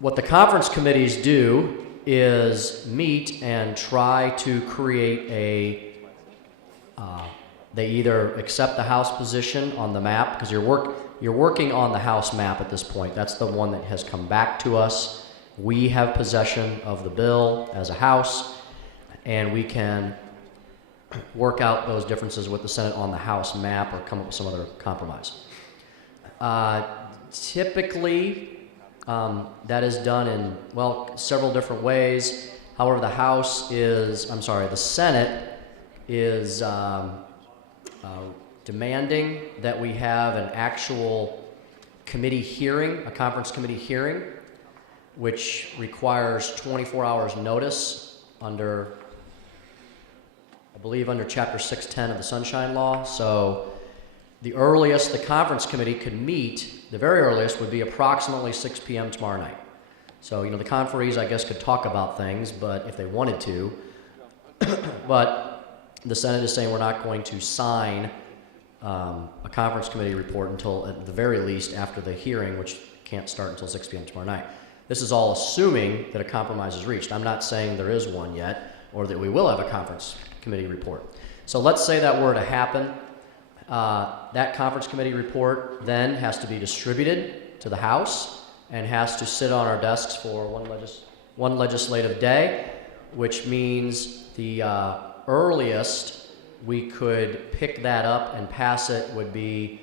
What the conference committees do is meet and try to create a, they either accept the House position on the map, because you're working on the House map at this point. That's the one that has come back to us. We have possession of the bill as a House, and we can work out those differences with the Senate on the House map or come up with some other compromise. Typically, that is done in, well, several different ways. However, the Senate is demanding that we have an actual committee hearing, a conference committee hearing, which requires 24 hours notice under, I believe, under Chapter 610 of the Sunshine Law. So the earliest the conference committee could meet, the very earliest, would be approximately 6 p.m. tomorrow night. So, the conferees, I guess, could talk about things, but if they wanted to. But the Senate is saying we're not going to sign a conference committee report until, at the very least, after the hearing, which can't start until 6 p.m. tomorrow night. This is all assuming that a compromise is reached. I'm not saying there is one yet, or that we will have a conference committee report. So let's say that were to happen. That conference committee report then has to be distributed to the House and has to sit on our desks for one legislative day, which means the earliest we could pick that up and pass it would be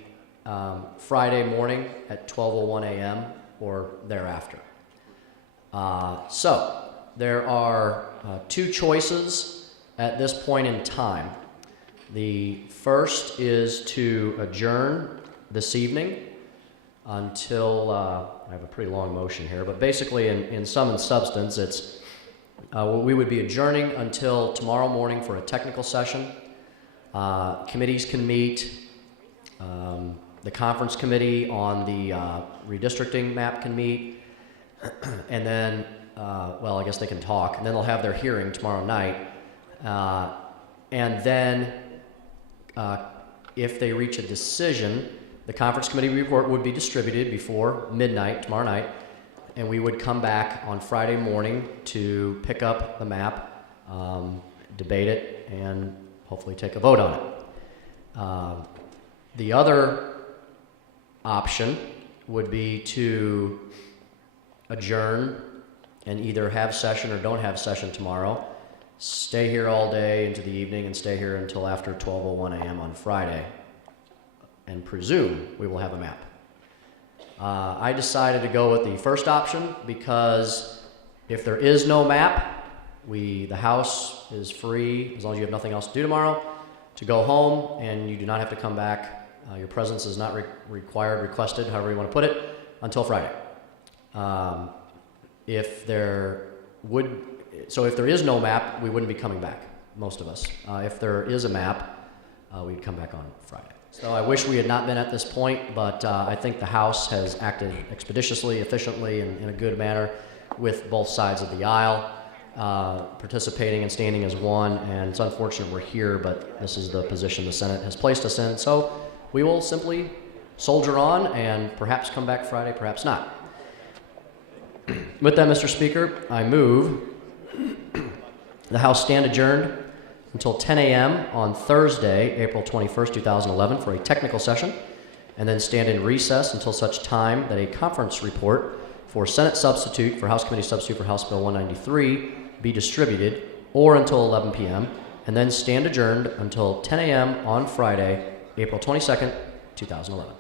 Friday morning at 12:01 a.m. or thereafter. So there are two choices at this point in time. The first is to adjourn this evening until, I have a pretty long motion here, but basically in sum and substance, it's we would be adjourning until tomorrow morning for a technical session. Committees can meet. The conference committee on the redistricting map can meet. And then, well, I guess they can talk. And then they'll have their hearing tomorrow night. And then, if they reach a decision, the conference committee report would be distributed before midnight tomorrow night, and we would come back on Friday morning to pick up the map, debate it, and hopefully take a vote on it. The other option would be to adjourn and either have session or don't have session tomorrow, stay here all day into the evening, and stay here until after 12:01 a.m. on Friday, and presume we will have a map. I decided to go with the first option because if there is no map, the House is free, as long as you have nothing else to do tomorrow, to go home, and you do not have to come back. Your presence is not requested, however you want to put it, until Friday. If there is no map, we wouldn't be coming back, most of us. If there is a map, we'd come back on Friday. So I wish we had not been at this point, but I think the House has acted expeditiously, efficiently, and in a good manner with both sides of the aisle, participating and standing as one. And it's unfortunate we're here, but this is the position the Senate has placed us in. So we will simply soldier on and perhaps come back Friday, perhaps not. With that, Mr. Speaker, I move the House stand adjourned until 10 a.m. on Thursday, April 21st, 2011, for a technical session, and then stand in recess until such time that a conference report for Senate substitute for House Committee substitute for House Bill 193 be distributed, or until 11 p.m., and then stand adjourned until 10 a.m. on Friday, April 22nd, 2011.